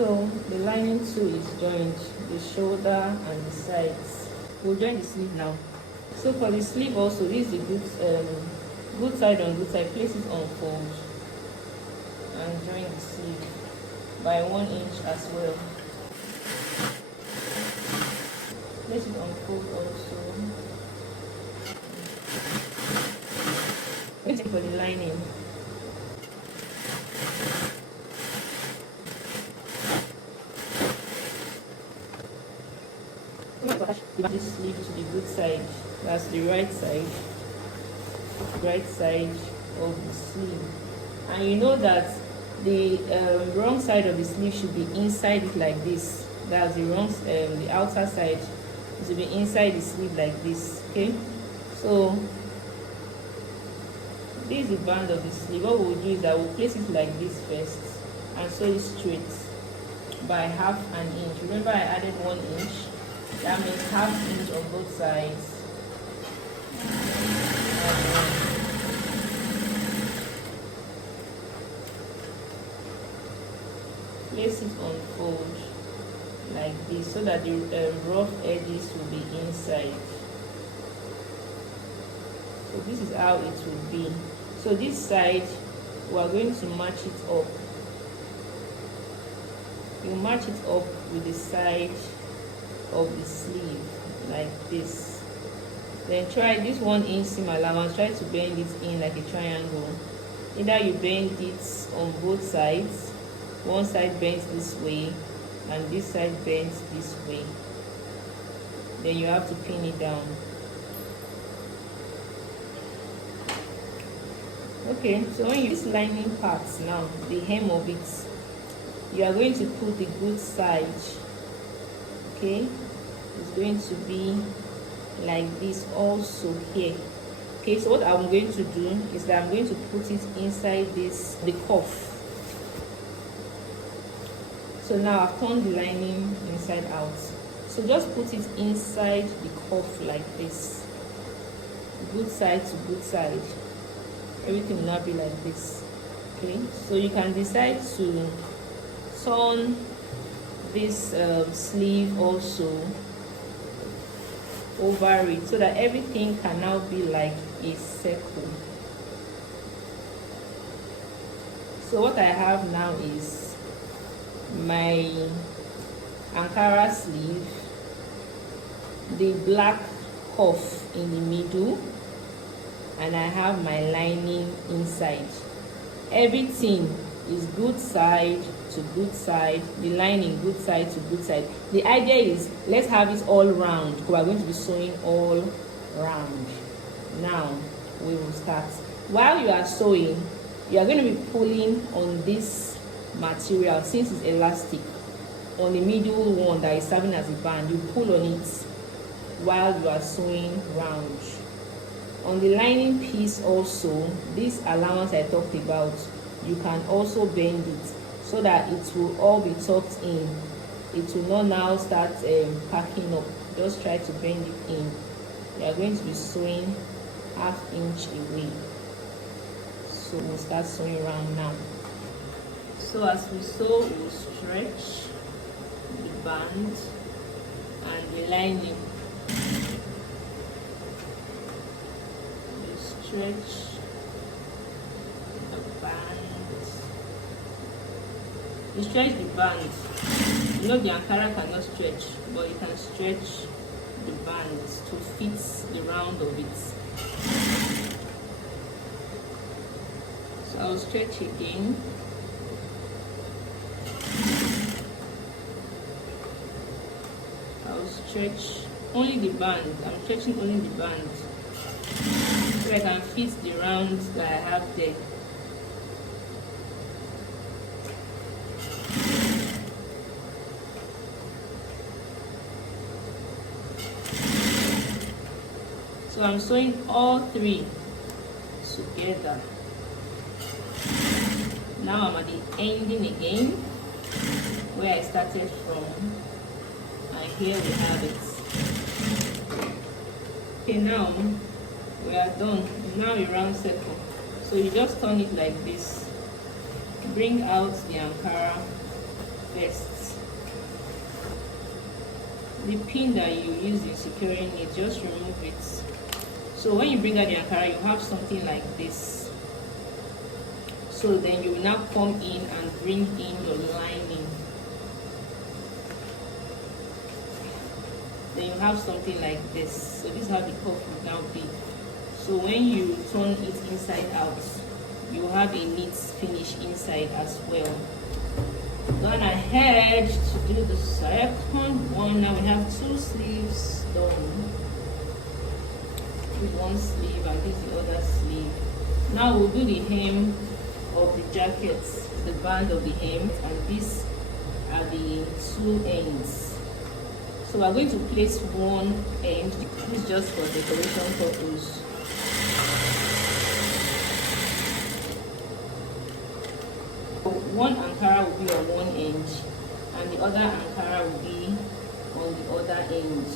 So the lining too is joined, the shoulder and the sides. We'll join the sleeve now. So for the sleeve also, this is the good side on good side. Place it on fold and join the sleeve by 1 inch as well. Place it on fold also. Waiting for the lining. This sleeve to the good side, that's the right side of the sleeve. And you know that the wrong side of the sleeve should be inside it like this. That's the wrong, the outer side should be inside the sleeve like this. Okay, so this is the band of the sleeve. What we'll do is that we'll place it like this first and sew it straight by 1/2 inch. Remember I added 1 inch. That means 1/2 inch on both sides. Place it on fold like this so that the rough edges will be inside. So this is how it will be. So this side we are going to match it up. You match it up with the side of the sleeve like this. Then try this 1 inch seam allowance, try to bend it in like a triangle. Either you bend it on both sides, one side bends this way and this side bends this way. Then you have to pin it down. Okay, so when you use lining parts now, the hem of it, you are going to put the good side. Okay, it's going to be like this also here. Okay, so what I'm going to do is that I'm going to put it inside the cuff. So now I've turned the lining inside out. So just put it inside the cuff like this, good side to good side. Everything will not be like this. Okay, so you can decide to turn this sleeve also over it so that everything can now be like a circle. So what I have now is my Ankara sleeve, the black cuff in the middle, and I have my lining inside. Everything is good side to good side, the lining good side to good side. The idea is let's have it all round because we're going to be sewing all round. Now we will start. While you are sewing, you are going to be pulling on this material. Since it's elastic, on the middle one that is serving as a band, you pull on it while you are sewing round. On the lining piece also, this allowance I talked about, you can also bend it so that it will all be tucked in. It will not now start packing up. Just try to bend it in. We are going to be sewing 1/2 inch away. So we'll start sewing round now. So as we sew, we'll stretch the band and the lining. Stretch the band. You stretch the band. You know the Ankara cannot stretch, but you can stretch the band to fit the round of it. So I'll stretch again. I'll stretch only the band. I'm stretching only the band, so I can fit the rounds that I have there. So I'm sewing all three together. Now I'm at the ending again where I started from, and here we have it. Okay, now we are done. Now a round circle. So you just turn it like this. Bring out the Ankara first. The pin that you use in securing it, just remove it. So when you bring out the Ankara, you have something like this. So then you will now come in and bring in your lining. Then you have something like this. So this is how the cuff will now be. So when you turn it inside out, you have a neat finish inside as well. Gone ahead to do the second one. Now we have 2 sleeves done. With one sleeve and this the other sleeve. Now we'll do the hem of the jacket, the band of the hem, and these are the 2 ends. So we're going to place one end. This is just for decoration purpose. One Ankara will be on one end and the other Ankara will be on the other end.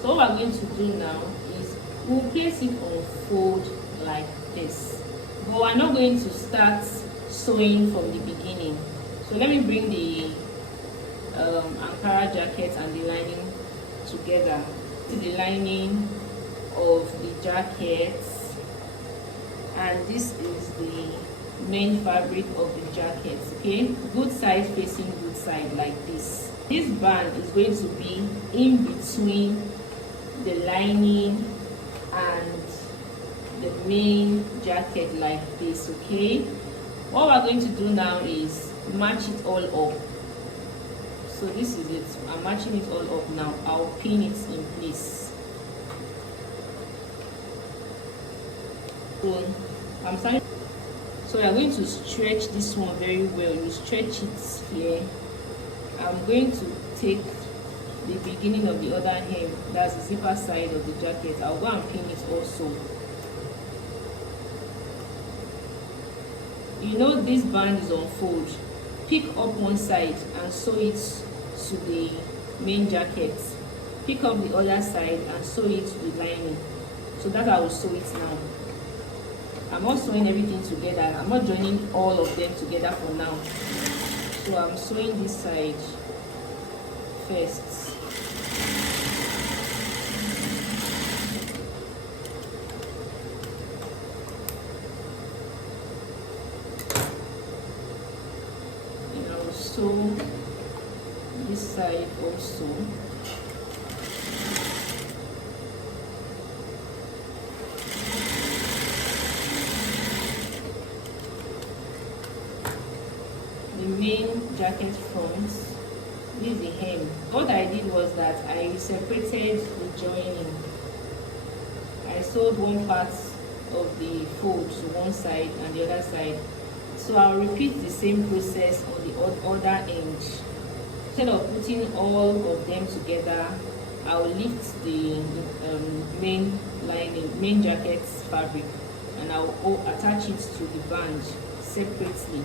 So what we're going to do now is we'll place it on fold like this. But we're not going to start sewing from the beginning. So let me bring the Ankara jacket and the lining together. This is the lining of the jacket, and this is the main fabric of the jacket. Okay, good side facing good side like this. This band is going to be in between the lining and the main jacket like this. Okay, what we're going to do now is match it all up. So this is it. I'm matching it all up now. I'll pin it in place. So I'm starting. So we are going to stretch this one very well. You stretch it here. I'm going to take the beginning of the other hem, that's the zipper side of the jacket. I'll go and pin it also. You know this band is on fold. Pick up one side and sew it to the main jacket. Pick up the other side and sew it to the lining. So that I will sew it now. I'm not sewing everything together. I'm not joining all of them together for now. So I'm sewing this side first. Sew this side also. The main jacket front, this is the hem. What I did was that I separated the joining. I sewed one part of the fold to one side and the other side. So I'll repeat the same process on the other end. Instead of putting all of them together, I'll lift the main lining, main jacket fabric, and I'll attach it to the band separately.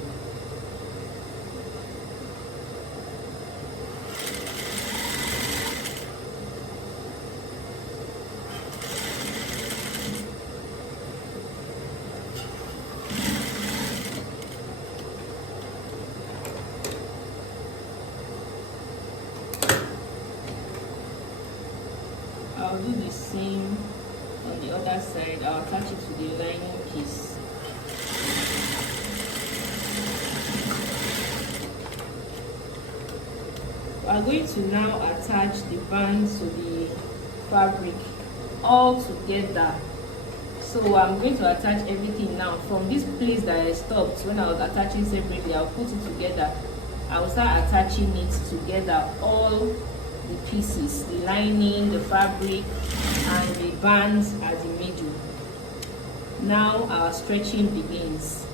I'll do the same on the other side. I'll attach it to the lining piece. I'm going to now attach the bands to the fabric all together. So I'm going to attach everything now. From this place that I stopped when I was attaching separately, I'll put it together. I will start attaching it together, all the pieces, the lining, the fabric, and the bands at the middle. Now our stretching begins.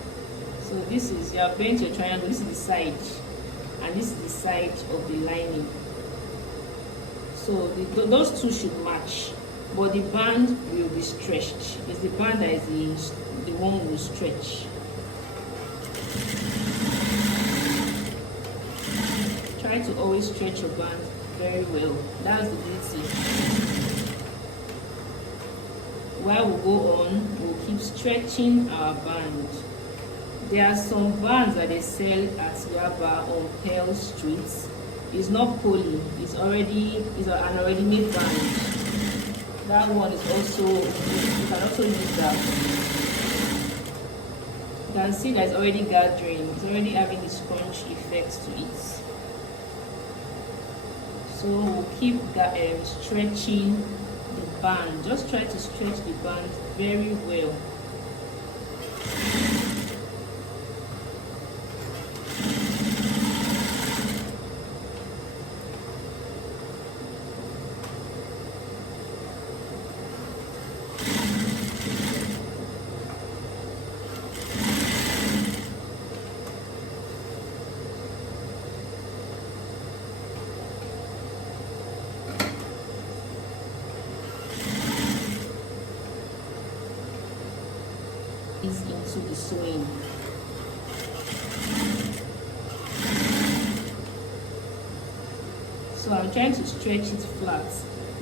So this is, you are bent your triangle, this is the side, and this is the side of the lining. So those two should match, but the band will be stretched. It's the band that is the one will stretch. Try to always stretch your band very well. That's the beauty. while we go on, we'll keep stretching our band. There are some bands that they sell at Yaba on Pearl Street. It's not poly, it's an already made band. That one is also, you can also use that. You can see that it's already gathering, it's already having the scrunch effect to it. So we'll keep stretching the band. Just try to stretch the band very well. Into the sewing. So I'm trying to stretch it flat.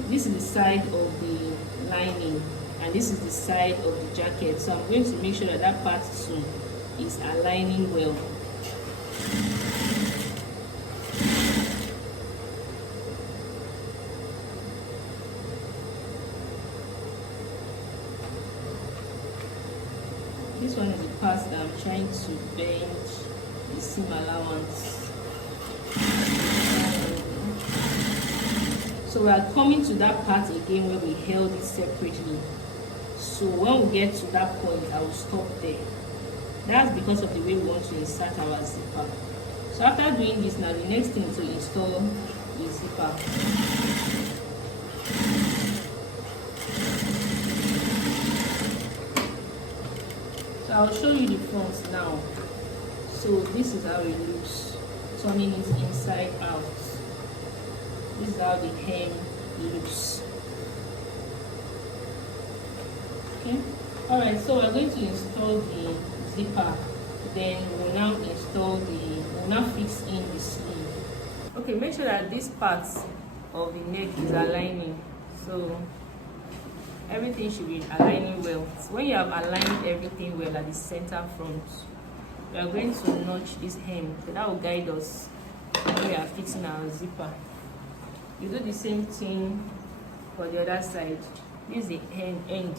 This is the side of the lining and this is the side of the jacket. So I'm going to make sure that that part too is aligning well. This one is the part that I'm trying to bend the seam allowance. So we are coming to that part again where we held it separately. So when we get to that point, I will stop there. That's because of the way we want to insert our zipper. So after doing this, now the next thing is to install the zipper. I'll show you the front now. So this is how it looks, turning it inside out. This is how the hem looks. Okay. Alright, so we're going to install the zipper. Then we'll now fix in the sleeve. Okay, make sure that this part of the neck is aligning. So everything should be aligning well. So when you have aligned everything well at the center front, we are going to notch this hem. So that will guide us when we are fixing our zipper. You do the same thing for the other side. This is the end,